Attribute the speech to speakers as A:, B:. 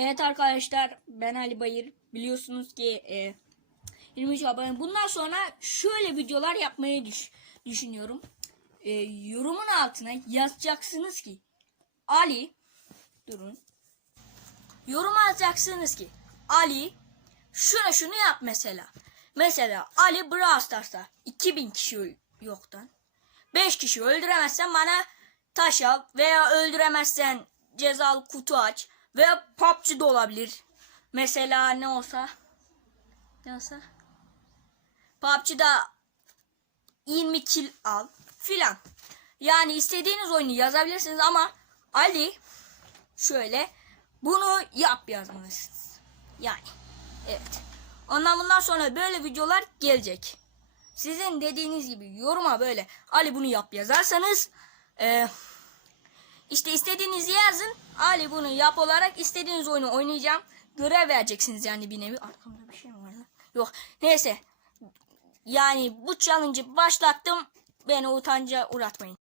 A: Evet arkadaşlar ben Ali Bayır. Biliyorsunuz ki e, 23 abone. Bundan sonra şöyle videolar yapmayı düş- düşünüyorum. E, yorumun altına yazacaksınız ki Ali durun. Yorum yazacaksınız ki Ali şunu şunu yap mesela. Mesela Ali Brawl Stars'ta 2000 kişi yoktan 5 kişi öldüremezsen bana taş al veya öldüremezsen cezalı kutu aç veya PUBG de olabilir. Mesela ne olsa ne olsa PUBG'da 20 kill al filan. Yani istediğiniz oyunu yazabilirsiniz ama Ali şöyle bunu yap yazmalısınız. Yani evet. Ondan bundan sonra böyle videolar gelecek. Sizin dediğiniz gibi yoruma böyle Ali bunu yap yazarsanız eee işte istediğinizi yazın. Ali bunu yap olarak istediğiniz oyunu oynayacağım. Görev vereceksiniz yani bir nevi. Arkamda bir şey mi var lan? Yok. Neyse. Yani bu challenge'ı başlattım. Beni utanca uğratmayın.